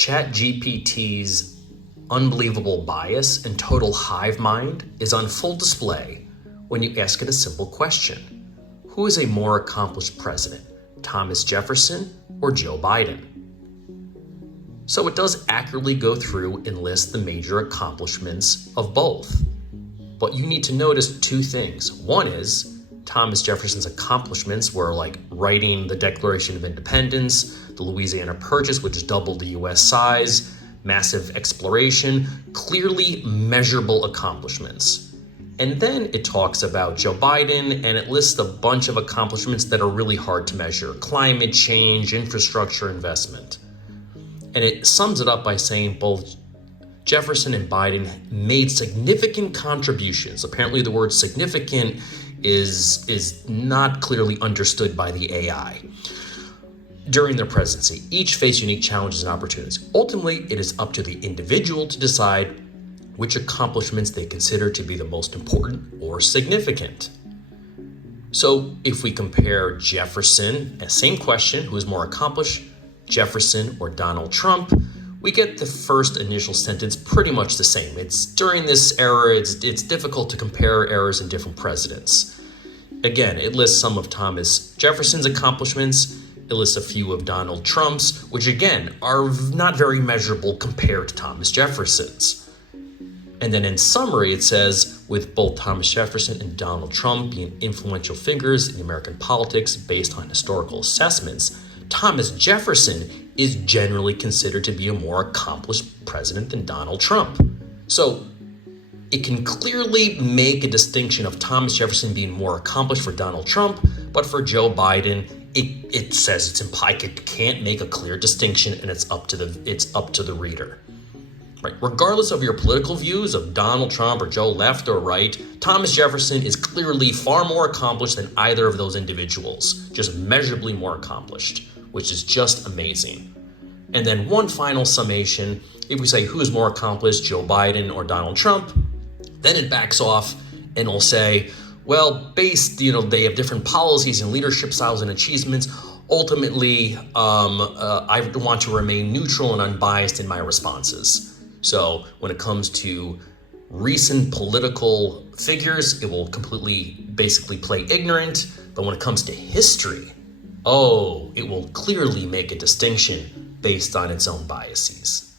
ChatGPT's unbelievable bias and total hive mind is on full display when you ask it a simple question. Who is a more accomplished president, Thomas Jefferson or Joe Biden? So it does accurately go through and list the major accomplishments of both. But you need to notice two things. One is Thomas Jefferson's accomplishments were like writing the Declaration of Independence, the Louisiana Purchase, which doubled the U.S. size, massive exploration, clearly measurable accomplishments. And then it talks about Joe Biden, and it lists a bunch of accomplishments that are really hard to measure: climate change, infrastructure, investment. And it sums it up by saying both Jefferson and Biden made significant contributions. Apparently the word significant is not clearly understood by the AI. During their presidency, each face unique challenges and opportunities. Ultimately, it is up to the individual to decide which accomplishments they consider to be the most important or significant. So if we compare Jefferson, same question, who is more accomplished, Jefferson or Donald Trump, we get the first initial sentence pretty much the same. It's during this era, it's difficult to compare eras in different presidents. Again, it lists some of Thomas Jefferson's accomplishments. It lists a few of Donald Trump's, which again are not very measurable compared to Thomas Jefferson's. And then in summary, it says, with both Thomas Jefferson and Donald Trump being influential figures in American politics based on historical assessments, Thomas Jefferson is generally considered to be a more accomplished president than Donald Trump. So it can clearly make a distinction of Thomas Jefferson being more accomplished for Donald Trump, but for Joe Biden, it says it's implied. It can't make a clear distinction, and it's up to the reader. Right. Regardless of your political views of Donald Trump or Joe left or right, Thomas Jefferson is clearly far more accomplished than either of those individuals, just measurably more accomplished, which is just amazing. And then one final summation, if we say who's more accomplished, Joe Biden or Donald Trump, then it backs off and will say, well, they have different policies and leadership styles and achievements. Ultimately, I want to remain neutral and unbiased in my responses. So when it comes to recent political figures, it will basically play ignorant. But when it comes to history, it will clearly make a distinction based on its own biases.